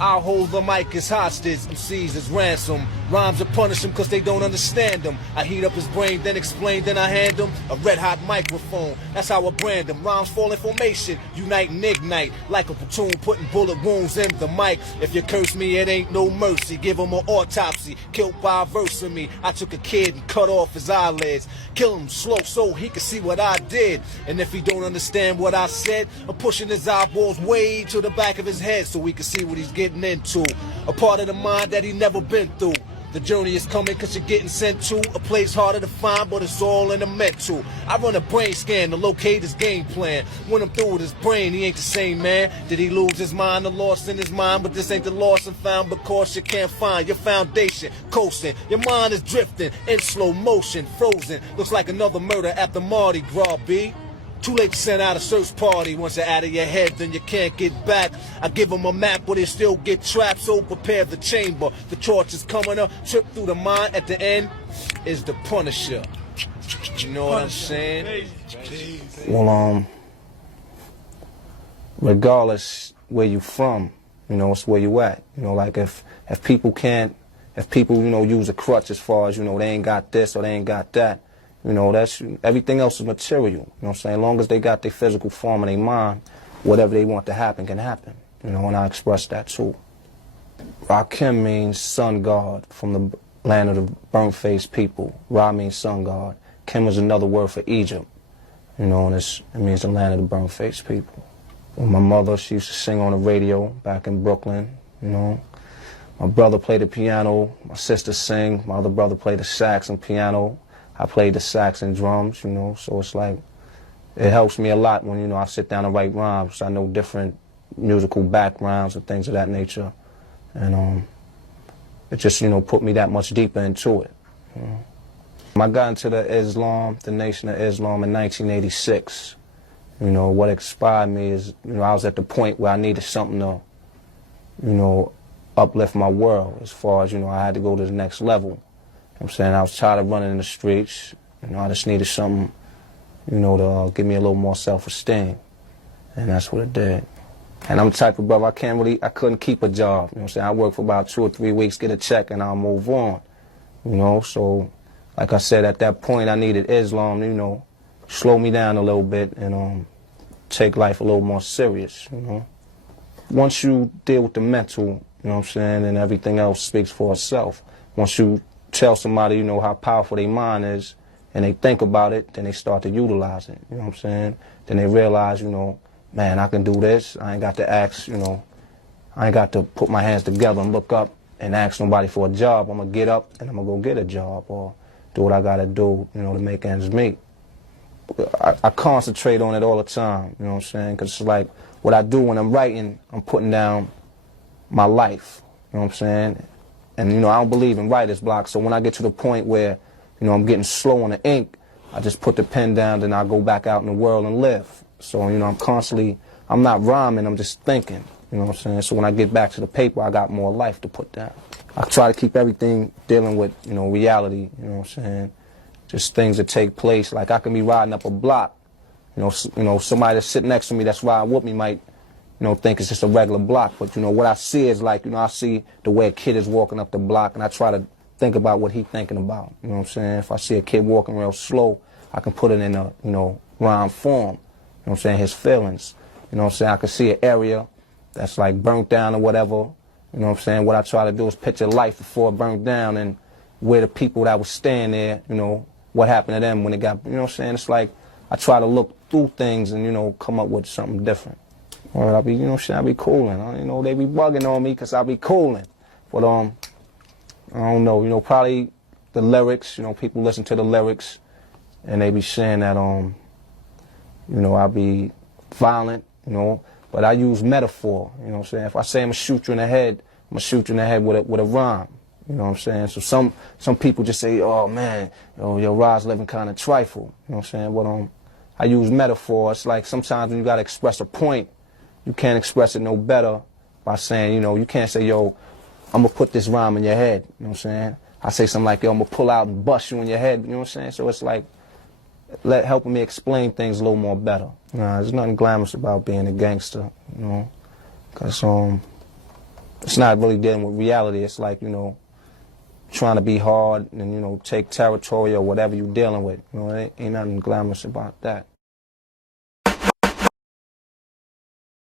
I'll hold the mic as hostage, MCs as ransom. Rhymes will punish them cause they don't understand them. I heat up his brain, then explain, then I hand him a red hot microphone. That's how I brand them. Rhymes fall in formation, unite and ignite. Like a platoon putting bullet wounds in the mic. If you curse me, it ain't no mercy. Give him an autopsy, killed by a verse of me. I took a kid and cut off his eyelids. Kill him slow so he can see what I did. And if he don't understand what I said, I'm pushing his eyeballs way to the back of his head so he can see what he's getting into. A part of the mind that he never been through. The journey is coming cause you're getting sent to a place harder to find, but it's all in the mental. I run a brain scan to locate his game plan. When I'm through with his brain, he ain't the same man. Did he lose his mind or lost in his mind? But this ain't the lost and found because you can't find your foundation. Coasting, your mind is drifting in slow motion, frozen. Looks like another murder after Mardi Gras, B. Too late to send out a search party. Once you're out of your head, then you can't get back. I give them a map, but they still get trapped. So prepare the chamber. The torch is coming up. Trip through the mind. At the end is the Punisher. You know what I'm saying? Well, regardless where you from, you know, it's where you at. You know, like if people, you know, use a crutch as far as, you know, they ain't got this or they ain't got that. You know, that's everything else is material. You know what I'm saying? As long as they got their physical form in their mind, whatever they want to happen can happen. You know, and I express that too. Rakim means sun god from the land of the burnt-faced people. Ra means sun god. Kim is another word for Egypt. You know, and it means the land of the burnt-faced people. Well, my mother, she used to sing on the radio back in Brooklyn, you know. My brother played the piano, my sister sang, my other brother played the sax and piano. I played the sax and drums, you know, so it's like, it helps me a lot when, you know, I sit down and write rhymes. I know different musical backgrounds and things of that nature. And it just, you know, put me that much deeper into it. You know. I got into the Nation of Islam in 1986. You know, what inspired me is, you know, I was at the point where I needed something to, you know, uplift my world as far as, you know, I had to go to the next level. I'm saying I was tired of running in the streets. You know, I just needed something, you know, to give me a little more self-esteem. And that's what it did. And I'm the type of brother, I couldn't keep a job. You know what I'm saying? I work for about 2 or 3 weeks, get a check, and I'll move on. You know, so, like I said, at that point, I needed Islam, you know, slow me down a little bit and take life a little more serious, you know. Once you deal with the mental, you know what I'm saying, then everything else speaks for itself. Once you tell somebody, you know, how powerful their mind is, and they think about it, then they start to utilize it, you know what I'm saying? Then they realize, you know, man, I can do this. I ain't got to ask, you know, I ain't got to put my hands together and look up and ask nobody for a job. I'm going to get up and I'm going to go get a job or do what I got to do, you know, to make ends meet. I concentrate on it all the time, you know what I'm saying? Because it's like what I do when I'm writing, I'm putting down my life, you know what I'm saying? And, you know, I don't believe in writer's block, so when I get to the point where, you know, I'm getting slow on the ink, I just put the pen down, then I go back out in the world and live. So, you know, I'm not rhyming, I'm just thinking, you know what I'm saying? So when I get back to the paper, I got more life to put down. I try to keep everything dealing with, you know, reality, you know what I'm saying? Just things that take place. Like I can be riding up a block, you know, somebody that's sitting next to me that's riding with me might, you know, think it's just a regular block. But, you know, what I see is like, you know, I see the way a kid is walking up the block, and I try to think about what he's thinking about. You know what I'm saying? If I see a kid walking real slow, I can put it in a, you know, rhyme form. You know what I'm saying? His feelings. You know what I'm saying? I can see an area that's like burnt down or whatever. You know what I'm saying? What I try to do is picture life before it burnt down and where the people that was staying there, you know, what happened to them when it got, you know what I'm saying? It's like I try to look through things and, you know, come up with something different. Or I'll be, you know, I be cooling. You know, they be bugging on me because I be cooling. But, I don't know, you know, probably the lyrics, you know, people listen to the lyrics and they be saying that, you know, I be violent, you know, but I use metaphor, you know what I'm saying? If I say I'm going to shoot you in the head, I'm going to shoot you in the head with a rhyme, you know what I'm saying? So some people just say, oh, man, your Rod's living kind of trifle, you know what I'm saying? But I use metaphor. It's like sometimes when you got to express a point, you can't express it no better by saying, you know, you can't say, yo, I'm going to put this rhyme in your head, you know what I'm saying? I say something like, yo, I'm going to pull out and bust you in your head, you know what I'm saying? So it's like helping me explain things a little more better. Nah, there's nothing glamorous about being a gangster, you know, because it's not really dealing with reality. It's like, you know, trying to be hard and, you know, take territory or whatever you're dealing with. You know, ain't nothing glamorous about that.